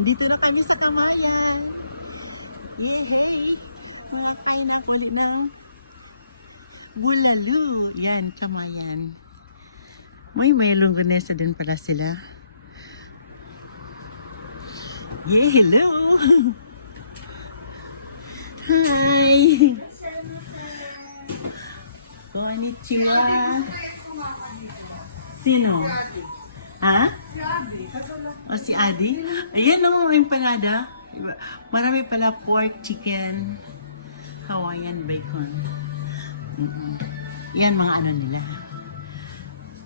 Dito na kami sa Kamayan. Hey. Kumakain na ako ng bulalo. Yan, Kamayan. May longganisa din pala sila. Hello. Hi. Konnichiwa. Sino? Ha? O si Adi? Ayan o, empanada. Marami pala pork, chicken, Hawaiian bacon. Yan mga ano nila.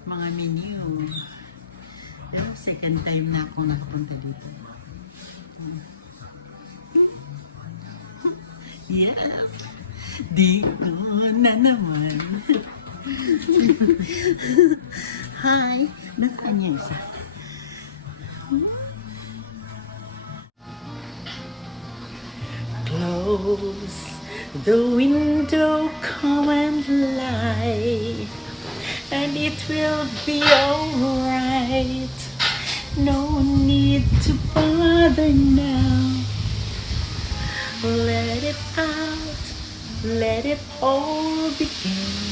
Mga menu. Pero second time na ako nakapunta dito. Yes. Dito na naman. Hi. Nasaan niya isa? Close the window, come and lie, and it will be alright. No need to bother now. Let it out, let it all begin.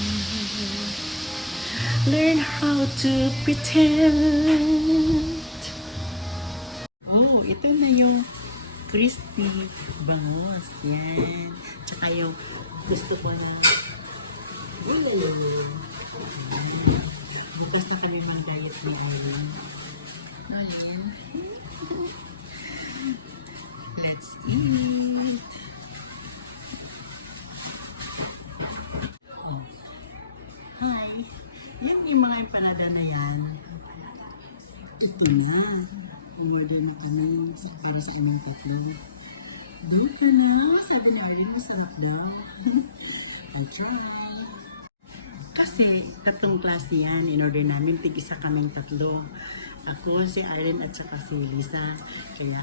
Learn how to pretend. Oh, ito na yung crispy bangus. Yan. Tsaka yung gusto ko na bukas na kami ng diet ni Alan. Ayan. Let's eat. Oh. Hi. Yan yung mga empanada na yan. Ito na. Umorder na kami para sa aming tatlo. Dito na. Sabi na rin, masarap daw. I'll try. Kasi tatlong klase yan. In-order namin, tig-isa kaming tatlo. Ako, si Irene at saka si Lisa. Kaya,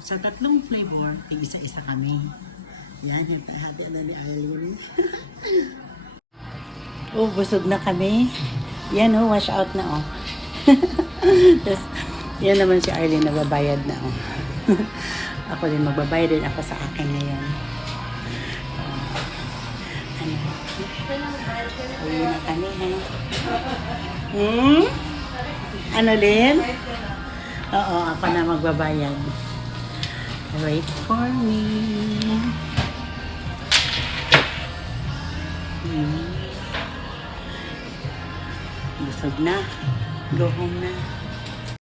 sa tatlong flavor, tig-isa-isa kami. Yan, hati na ni Irene. Oh, busog na kami. Yan oh, wash out na oh. Tapos, yan naman si Arlene, nagbabayad na oh. Ako din, magbabayad din ako sa akin ngayon. Uwi na kami, ha? Ano, Lynn? Oo, ako na magbabayad. Wait for me. Busog na. Go home na.